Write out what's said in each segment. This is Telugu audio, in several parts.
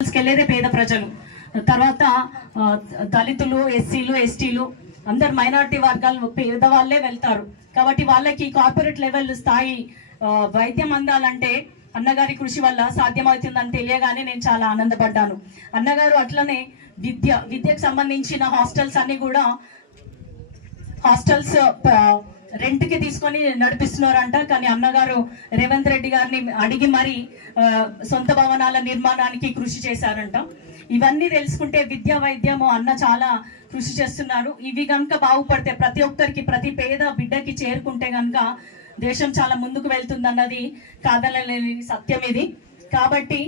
వెళ్ళేదే పేద ప్రజలు, తర్వాత దళితులు, ఎస్సీలు, ఎస్టీలు, అందరు మైనారిటీ వర్గాలు పేదవాళ్ళే వెళ్తారు. కాబట్టి వాళ్ళకి కార్పొరేట్ లెవెల్ స్థాయి వైద్యం అందాలంటే అన్నగారి కృషి వల్ల సాధ్యమవుతుందని తెలియగానే నేను చాలా ఆనందపడ్డాను. అన్నగారు అట్లనే విద్యకు సంబంధించిన హాస్టల్స్ అన్ని కూడా హాస్టల్స్ రెంట్కి తీసుకొని నడిపిస్తున్నారంట. కానీ అన్నగారు రేవంత్ రెడ్డి గారిని అడిగి మరి సొంత భవనాల నిర్మాణానికి కృషి చేశారంట. ఇవన్నీ తెలుసుకుంటే విద్య, వైద్యము అన్న చాలా కృషి చేస్తున్నారు. ఇవి కనుక బాగుపడితే ప్రతి ఒక్కరికి, ప్రతి పేద బిడ్డకి చేరుకుంటే కనుక దేశం చాలా ముందుకు వెళ్తుంది అన్నది కాదనలేని సత్యం ఇది. కాబట్టి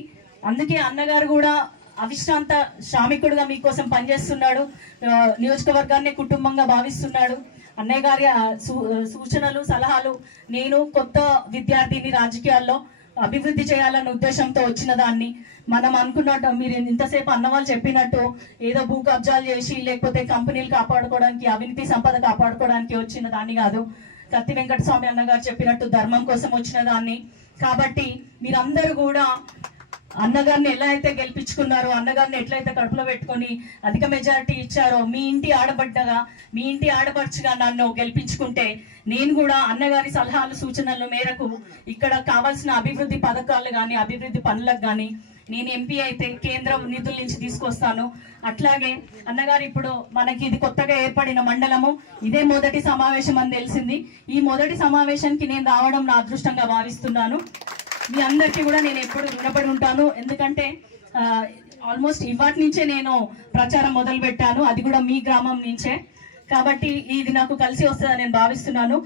అందుకే అన్నగారు కూడా అవిశ్రాంత శ్రామికుడుగా మీకోసం పనిచేస్తున్నాడు. నియోజకవర్గాన్ని కుటుంబంగా భావిస్తున్నాడు. అన్నయ్య గారి సూచనలు, సలహాలు, నేను కొత్త విద్యార్థిని, రాజకీయాల్లో అభివృద్ధి చేయాలన్న ఉద్దేశంతో వచ్చిన దాన్ని, మనం అనుకున్నట్టు మీరు ఇంతసేపు అన్నవాళ్ళు చెప్పినట్టు ఏదో భూ కబ్జాలు చేసి లేకపోతే కంపెనీలు కాపాడుకోవడానికి, అవినీతి సంపద కాపాడుకోవడానికి వచ్చిన దాన్ని కాదు. కత్తి వెంకటస్వామి అన్నగారు చెప్పినట్టు ధర్మం కోసం వచ్చిన దాన్ని. కాబట్టి మీరందరూ కూడా అన్నగారిని ఎలా అయితే గెలిపించుకున్నారో, అన్నగారిని ఎట్లయితే కడుపులో పెట్టుకొని అధిక మెజారిటీ ఇచ్చారో, మీ ఇంటి ఆడబడ్డగా, మీ ఇంటి ఆడపడుచుగా నన్ను గెలిపించుకుంటే నేను కూడా అన్నగారి సలహాలు, సూచనల మేరకు ఇక్కడ కావాల్సిన అభివృద్ధి పథకాలు కానీ, అభివృద్ధి పనులకు కానీ నేను ఎంపీ అయితే కేంద్ర నిధుల నుంచి తీసుకొస్తాను. అట్లాగే అన్నగారు ఇప్పుడు మనకి ఇది కొత్తగా ఏర్పడిన మండలము, ఇదే మొదటి సమావేశం అని తెలిసింది. ఈ మొదటి సమావేశానికి నేను రావడం నా అదృష్టంగా భావిస్తున్నాను. మీ అందరికీ కూడా నేను ఎప్పుడు రుణపడి ఉంటాను. ఎందుకంటే ఆల్మోస్ట్ ఇవాటి నుంచే నేను ప్రచారం మొదలు పెట్టాను, అది కూడా మీ గ్రామం నుంచే. కాబట్టి ఇది నాకు కలిసి వస్తుందని నేను భావిస్తున్నాను.